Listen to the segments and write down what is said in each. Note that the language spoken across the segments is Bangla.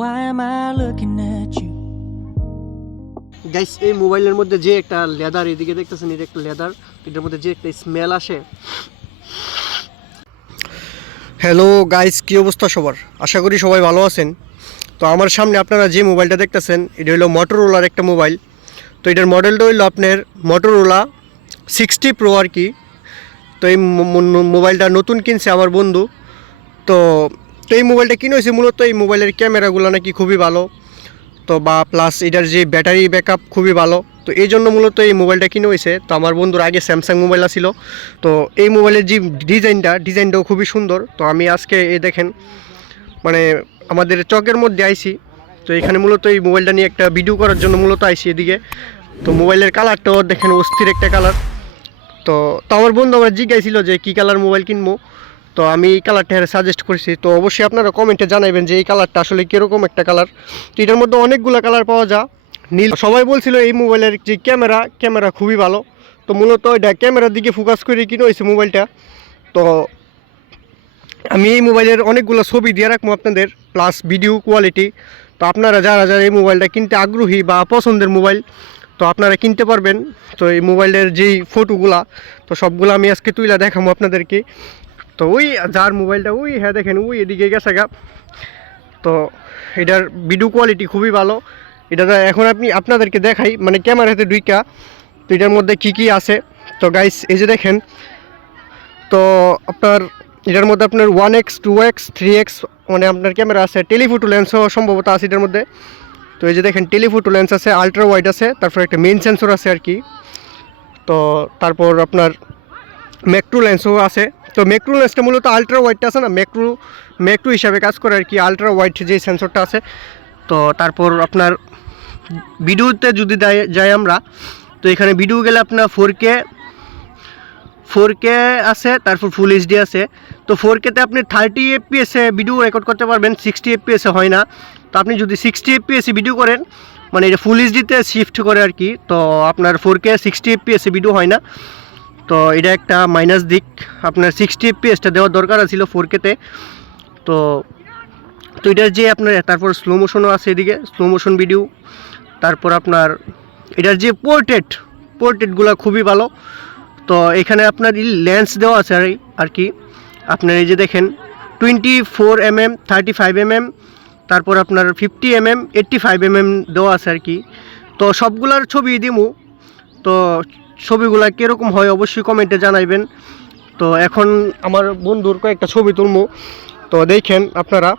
Why am I looking at you? Guys এই মোবাইলের মধ্যে যে একটা লেদার এদিকে দেখতেছেন, এটা একটা লেদার, এটার মধ্যে যে একটা স্মেল আসে। হ্যালো গাইস, কি অবস্থা সবার? আশা করি সবাই ভালো আছেন। তো আমার সামনে আপনারা যে মোবাইলটা দেখতেছেন, এটা হলো মোটরোলার একটা মোবাইল। তো এটার মডেলটা হইলো আপনার মোটরোলা 60 প্রো আর কি। তো এই মোবাইলটা নতুন কিনছে আমার বন্ধু। তো এই মোবাইলটা কিনে হয়েছে মূলত এই মোবাইলের ক্যামেরাগুলো নাকি খুবই ভালো, তো বা প্লাস এটার যে ব্যাটারি ব্যাকআপ খুবই ভালো। তো এই জন্য মূলত এই মোবাইলটা কিনে হয়েছে। তো আমার বন্ধুর আগে স্যামসাং মোবাইল ছিল। তো এই মোবাইলের যে ডিজাইনটাও খুবই সুন্দর। তো আমি আজকে এই দেখেন মানে আমাদের চকের মধ্যে আইছি। তো এখানে মূলত এই মোবাইলটা নিয়ে একটা ভিডিও করার জন্য মূলত আইছি এদিকে। তো মোবাইলের কালারটাও দেখেন অস্থির একটা কালার। তো আমার বন্ধু আমার জিজ্ঞাসিল যে কী কালার মোবাইল কিনবো। তো আমি এই কালারটা সাজেস্ট করেছি। তো অবশ্যই আপনারা কমেন্টে জানাবেন যে এই কালারটা আসলে কীরকম একটা কালার। তো এটার মধ্যে অনেকগুলো কালার পাওয়া যায়। নীল, সবাই বলছিল এই মোবাইলের যে ক্যামেরা খুবই ভালো। তো মূলত এটা ক্যামেরার দিকে ফোকাস করে কিনে হয়েছে মোবাইলটা। তো আমি এই মোবাইলের অনেকগুলো ছবি দিয়ে রাখবো আপনাদের, প্লাস ভিডিও কোয়ালিটি। তো আপনারা যারা এই মোবাইলটা কিনতে আগ্রহী বা পছন্দের মোবাইল, তো আপনারা কিনতে পারবেন। তো এই মোবাইলের যেই ফটোগুলা, তো সবগুলো আমি আজকে তুলে দেখাবো আপনাদেরকে। তো ওই যার মোবাইলটা ওই হ্যাঁ দেখেন ওই এদিকে গেছে গা। তো এটার ভিডিও কোয়ালিটি খুবই ভালো। এটা এখন আপনাদেরকে দেখাই মানে ক্যামেরাতে দুইটা। তো এটার মধ্যে কী আছে। তো গাইস এই যে দেখেন, তো আপনার এটার মধ্যে আপনার 1x 2x 3x মানে আপনার ক্যামেরা আছে, টেলিফোটো লেন্সও সম্ভবত আছে এটার মধ্যে। তো এই যে দেখেন টেলিফোটো লেন্স আছে, আলট্রা ওয়াইড আছে, তারপর একটা মেইন সেন্সর আছে আর কি। তো তারপর আপনার ম্যাক্রো লেন্সও আছে। তো ম্যাক্রো লেন্সটা মূলত আলট্রা ওয়াইডটা আছে না, ম্যাক্রো হিসাবে কাজ করে আর কি, আলট্রা ওয়াইড যে সেন্সরটা আছে। তো তারপর আপনার ভিডিওতে যদি যাই আমরা, তো এখানে ভিডিও গেলে আপনার 4K আছে, তারপর ফুল এইচডি আছে। তো 4Kতে আপনি 30 FPS ভিডিও রেকর্ড করতে পারবেন, 60 FPS হয় না। তো আপনি যদি 60 FPS ভিডিও করেন, মানে এটা ফুল এইচডিতে শিফট করে আর কি, তো আপনার 4K 60 FPS ভিডিও হয় না। তো এটা একটা মাইনাস দিক, আপনার 60 FPSটা দেওয়ার দরকার ছিল 4Kতে। তো তো এটার যে আপনার তারপর স্লো মোশনও আছে এদিকে, স্লো মোশন ভিডিও। তারপর আপনার এটার যে পোর্ট্রেটগুলো খুবই ভালো। তো এখানে আপনার লেন্স দেওয়া আছে আর কি। আপনার এই যে দেখেন 24mm 35mm, তারপর আপনার 50mm 85mm দেওয়া আছে আর কি। তো সবগুলার ছবি দিমু। তো ছবিগুলা কীরকম হয় অবশ্যই কমেন্টে জানাইবেন। তো এখন আমার বন্ধুর কয়েকটা ছবি তুলবো, তো দেখেন আপনারা।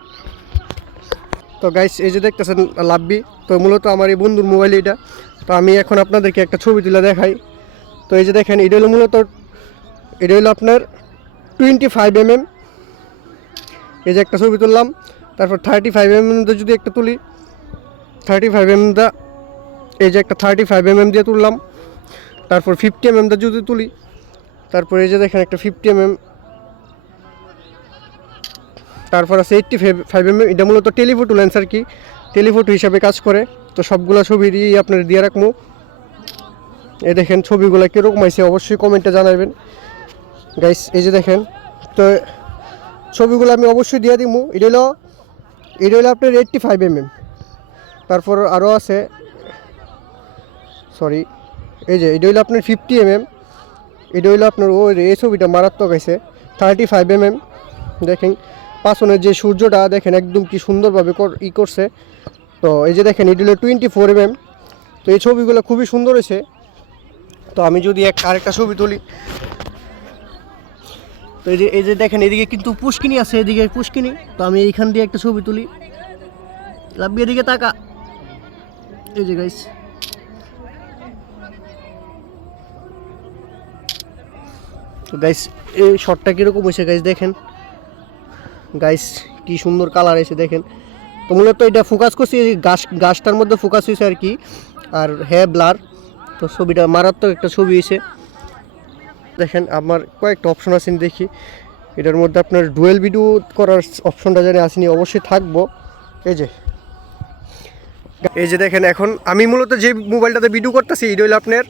তো গাইস এই যে দেখতেছেন লাভবি, তো মূলত আমার এই বন্ধুর মোবাইল এটা। তো আমি এখন আপনাদেরকে একটা ছবি তুলে দেখাই। তো এই যে দেখেন এটা হলো আপনার 25mm। এই যে একটা ছবি তুললাম। তারপর 35mm যদি একটা তুলি, 35mm এই যে একটা 35mm দিয়ে তুললাম। তারপর 50mm যদি তুলি, তারপর এই যে দেখেন একটা 50mm। তারপর আছে 85mm। এটা মূলত টেলিফোটো লেন্স আর কি, টেলিফোটো হিসাবে কাজ করে। তো সবগুলো ছবি দিয়ে আপনার দিয়ে রাখবো। এই দেখেন ছবিগুলো কীরকম আছে অবশ্যই কমেন্টে জানাবেন গাইস। এই যে দেখেন, তো ছবিগুলো আমি অবশ্যই দিয়ে দিব। এটা হলো আপনার 85mm। তারপর আরও আছে, সরি, এই যে এটা হলো আপনার 50mm। এটা হলো আপনার এই ছবিটা মারাত্মক আছে 35mm। দেখেন পাশনের যে সূর্যটা দেখেন একদম কি সুন্দরভাবে করছে। তো এই যে দেখেন এটা হলো 24mm। তো এই ছবিগুলো খুবই সুন্দর হয়েছে। তো আমি যদি আরেকটা ছবি তুলি, তো এই যে দেখেন এদিকে কিন্তু পুষ্কিনি আছে, এদিকে পুষ্কিনি। তো আমি এইখান দিয়ে একটা ছবি তুলি, লাভি এদিকে তাকা। এই যে গাইস, তো গাইস এই শটটা কীরকম হয়েছে গাইস দেখেন। গাইস কি সুন্দর কালার এসে দেখেন। তো মূলত এটা ফোকাস করছি গাছটার মধ্যে ফোকাস হয়েছে আর কি, আর হ্যাঁ ব্লার। তো ছবিটা মারাত্মক একটা ছবি হয়েছে। দেখেন আমার কয়েকটা অপশন আছে দেখি, এটার মধ্যে আপনার ডুয়েল ভিডিও করার অপশনটা জানি আসেনি, অবশ্যই থাকবো। এই যে দেখেন এখন আমি মূলত যে মোবাইলটাতে ভিডিও করতেছি এটা হলো আপনার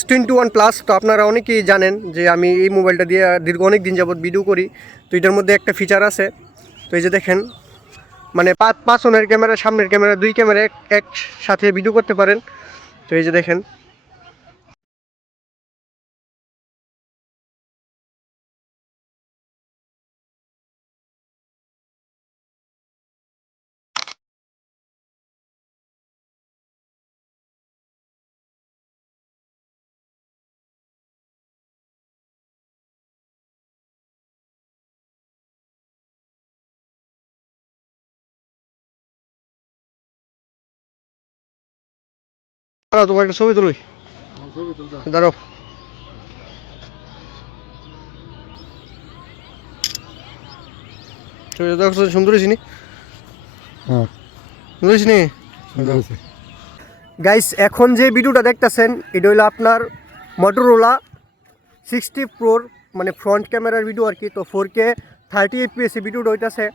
S21 প্লাস। তো আপনারা অনেকেই জানেন যে আমি এই মোবাইলটা দিয়ে দীর্ঘ অনেক দিন যাবত ভিডিও করি। তো এটার মধ্যে একটা ফিচার আছে, তো এই যে দেখেন মানে পাঁচনের ক্যামেরা, সামনের ক্যামেরা, দুই ক্যামেরা একসাথে ভিডিও করতে পারেন। তো এই যে দেখেন, তোমার একটা ছবি তুলুই, দাঁড়াও। সুন্দর চিনি, সুন্দর চিনি। গাইস, এখন যে ভিডিওটা দেখতেছেন এটা হলো আপনার মোটরোলা 60 প্রোর মানে ফ্রন্ট ক্যামেরার ভিডিও আর কি। তো 4K 30 FPS ভিডিওটা হইতাছে।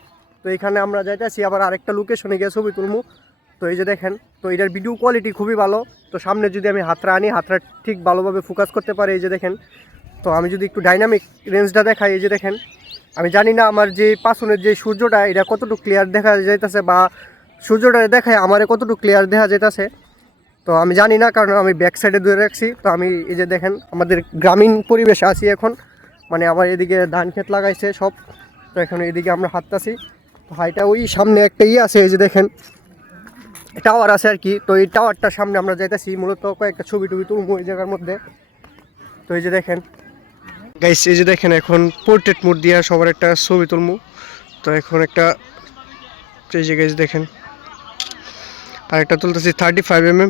তো এখানে আমরা যাইতেছি আবার আরেকটা লোকেশনে গিয়ে ছবি তুলবো। তো এই যে দেখেন, তো এটার ভিডিও কোয়ালিটি খুবই ভালো। তো সামনে যদি আমি হাতটা আনি, হাতটা ঠিক ভালোভাবে ফোকাস করতে পারে। এই যে দেখেন, তো আমি যদি একটু ডাইনামিক রেঞ্জটা দেখাই, এই যে দেখেন, আমি জানি না আমার যে পাশনের যে সূর্যটা এটা কতটুকু ক্লিয়ার দেখা যাইতেছে, বা সূর্যটা দেখায় আমারে কতটুকু ক্লিয়ার দেখা যাইতেছে। তো আমি জানি না, কারণ আমি ব্যাক সাইডে ধরে রাখছি। তো আমি এই যে দেখেন, আমাদের গ্রামীণ পরিবেশে আছি এখন, মানে আমার এদিকে ধান ক্ষেত লাগাইছে সব। তো এখন এদিকে আমরা হাঁটতাছি। তো হাইটা ওই সামনে একটা আছে, এই যে দেখেন টাওয়ার আছে আর কি। তো এই টাওয়ারটার সামনে আমরা যাইতেছি, মূলত কয়েকটা ছবি টবি তুলবো এই জায়গার মধ্যে। তো এই যে দেখেন গাইস, এই যে দেখেন এখন পোর্ট্রেট মোড দিয়ে সবার একটা ছবি তুলবো। তো এখন একটা, এই যে গাইস দেখেন, আর একটা তুলতেছি 35mm।